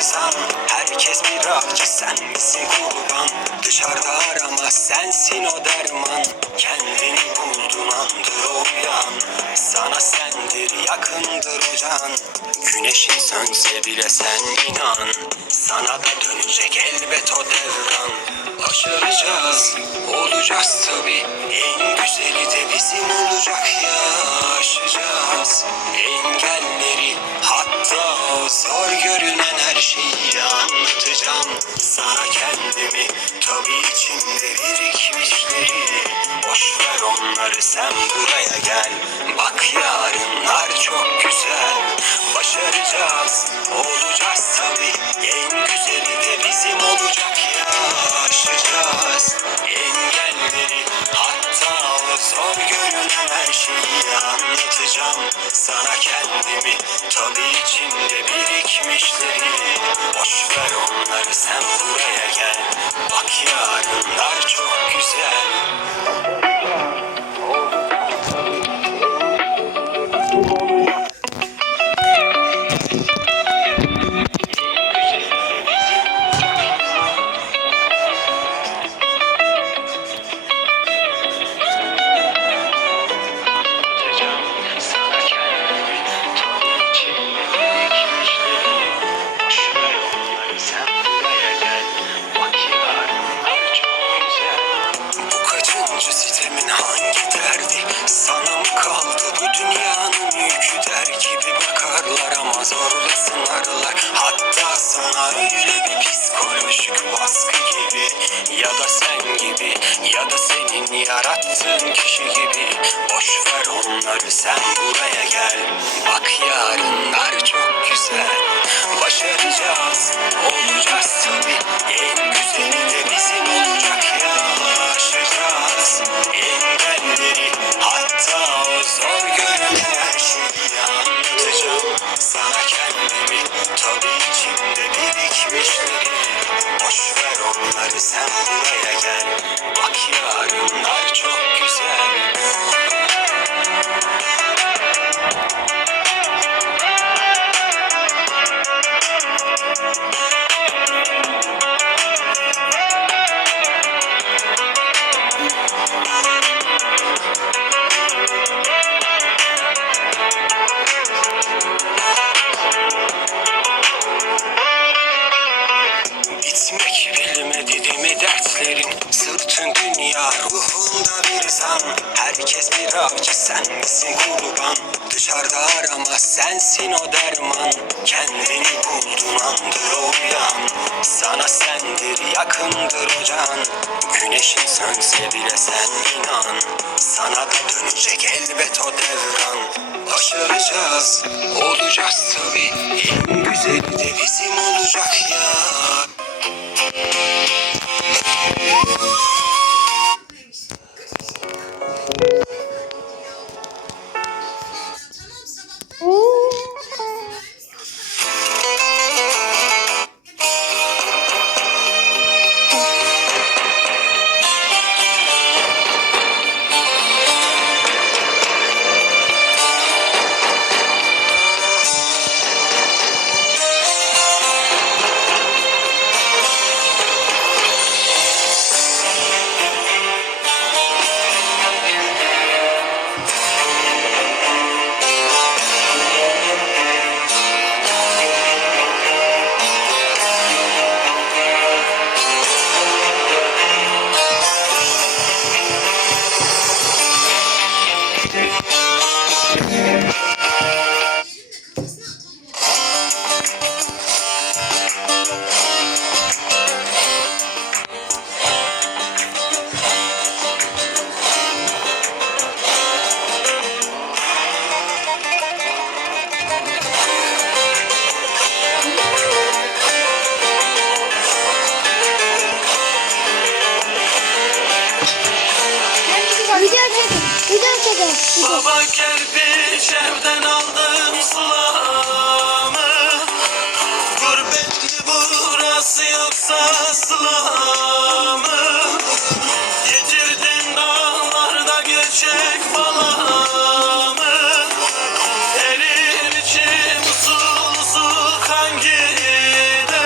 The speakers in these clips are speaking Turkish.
insan. Herkes bir avcı, sen misin kurban? Dışarıda arama, sensin o derman. Kendini buldun, andır o uyan. Sana sendir, yakındır o can. Güneşin sönse bile sen inan. Sana da dönecek elbet o devran. Başaracağız, olacağız tabi. En güzeli de bizim olacak ya. Aşacağız engelleri, hatta o zor görünen her şeyi anlatacağım. Sana kendimi, tabi içinde birikmişleri. Boşver onları, sen buraya gel. Bak yarınlar çok güzel. Başaracağız, olacağız tabi. En güzeli de bizim olacak ya. Aşacağız engelleri, hatta o zor görünen her şeyi anlatacağım. Sana kendimi, tabi içinde birikmişleri. Boşver onları, sen buraya gel. Bak yarınlar çok güzel. Sitemin hangi derdi sana mı kaldı? Bu dünyanın yükü der gibi bakarlar ama zorla sınarlar. Hatta sana öyle bir psikolojik baskı gibi, ya da sen gibi, ya da senin yarattığın kişi gibi. Boşver onları, sen buraya gel. Bak yarınlar çok güzel. Başaracağız, olacağız tabi. En güzeli de bizim olacak ya. Aşacağız engelleri, hatta o zor görünen her şeyi anlatacağım. Sana kendimi, tabi içimde birikmişleri. Boşver onları, sen buraya gel. Bak yarınlar çok güzel. Bitmek bilmedi değil mi dertlerin? Sırtın dünya, ruhunda bir zan. Herkes bir avcı, sen misin kurban? Dışarıda arama, sensin o derman. Kendini buldun, andır o uyan. Sana sendir, yakındır o can. Güneşin sönse bile sen inan. Sana da dönecek elbet o devran. Başaracağız, olacağız tabi. En güzeli de bizim olacak ya. Baba kerpiç evden aldım sılamı. Gurbetli burası yoksa sılamı. Getirdin dağlarda göçek falamı. Erir içim usul usul kan gider.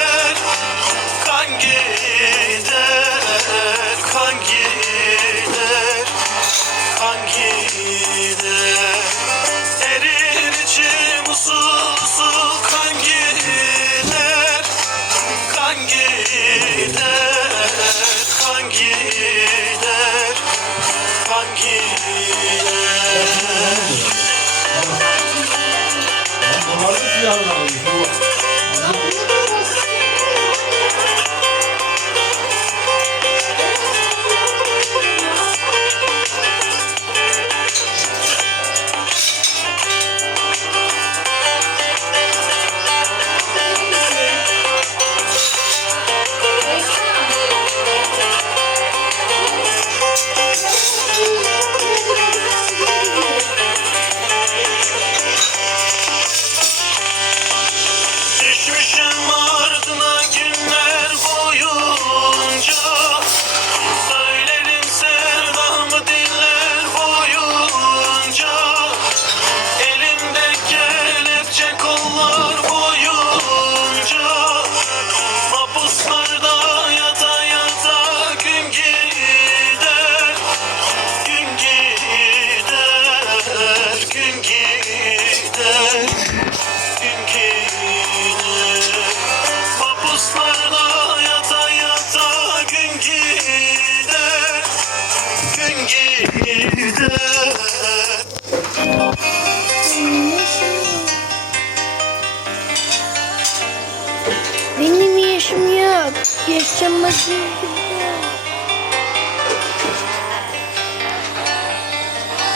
yaşım yok. Yaşaması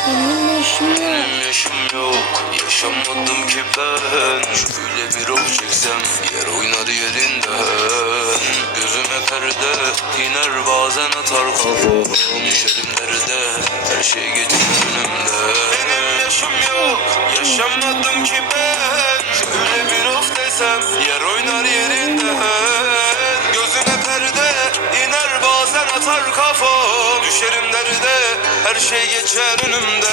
benim yaşım yok. Benim yaşım yok, yaşamadım ki ben. Şöyle bir ok çeksem yer oynar yerinden. Gözüme perde iner bazen atar kafam. Düşerim derde her şey geçip önümde. Benim yaşım yok, yaşamadım ki ben. Şöyle bir of desem yer oynar yerinden. Gözüme perde iner bazen atar kafam. Düşerim derde her şey geçer önümde.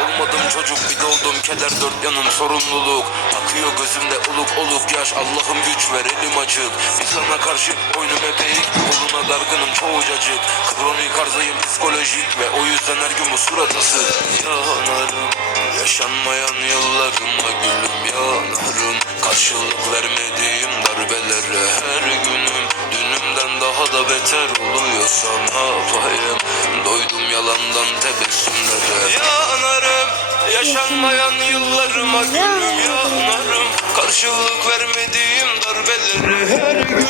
Olmadım çocuk bir doğdum keder dört yanım sorumluluk. Akıyor gözümde oluk oluk yaş Allah'ım güç ver elim açık. Bir sana karşı boynum epeyik koluna dargınım çoğucacık. Kronik arızayım psikolojik ve o yüzden her gün bu surat asık. Yanarım yaşanmayan yıllarıma gülüm yanarım. Karşılık vermediğim darbelere her günüm. Dünümden daha da beter oluyorsa ne yapayım? Doydum yalandan tebessümlere. Yanarım yaşanmayan yıllarıma gülüm yanarım. Karşılık vermediğim darbelere her günüm.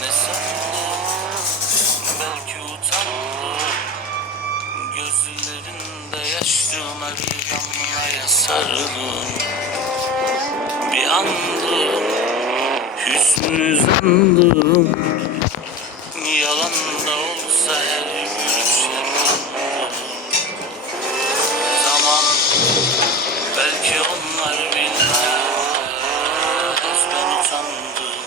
Ne sandın, belki utandın. Gözlerinde yaşlığına bir damlaya sarılın. Bir andım, hüsnü zandım. Yalan da olsa her gülüş yalandım. Tamam, belki onlar bilmez. Ben utandım,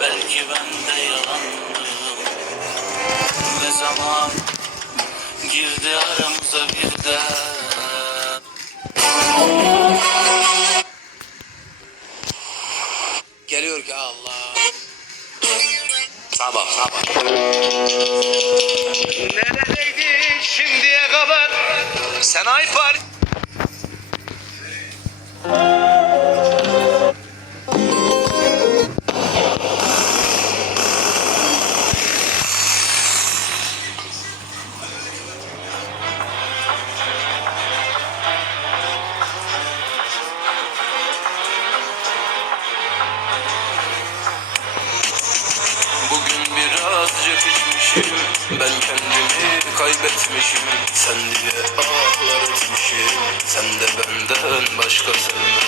belki ben de yalandım. Ne zaman girdi aramıza bir dert. Geliyor ki Allah. Sabah. Neredeydik şimdiye kadar? Sen Aypar. Bugün birazcık içmişim, ben kendimi kaybetmişim. Sen diye ağlar etmişim, sen de benden başka sevme.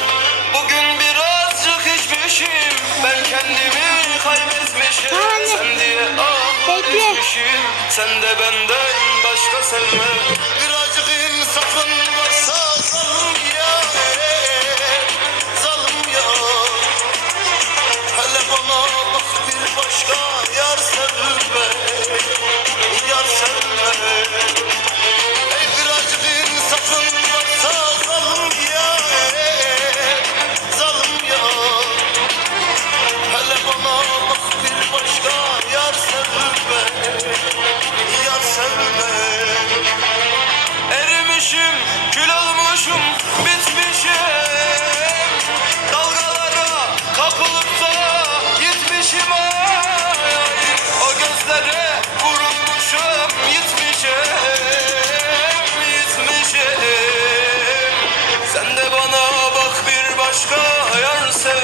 Bugün birazcık içmişim, ben kendimi kaybetmişim. Sen diye ağlar etmişim, sen de benden başka sevme. Birazcık insafın varsa zalim ya, zalim ya. Hele bana bak bir başka yar sevme, yar sevme. Ey birazcık insafın varsa zalim ya, zalim ya. Hele bana bak bir başka yar sevme, yar sevme. Erimişim, kül olmuşum, bitmişim. Dalgalara kapılıp da gitmişim ay. O gözlere vurulmuşum, gitmişim. Sen de bana bak bir başka yar sev.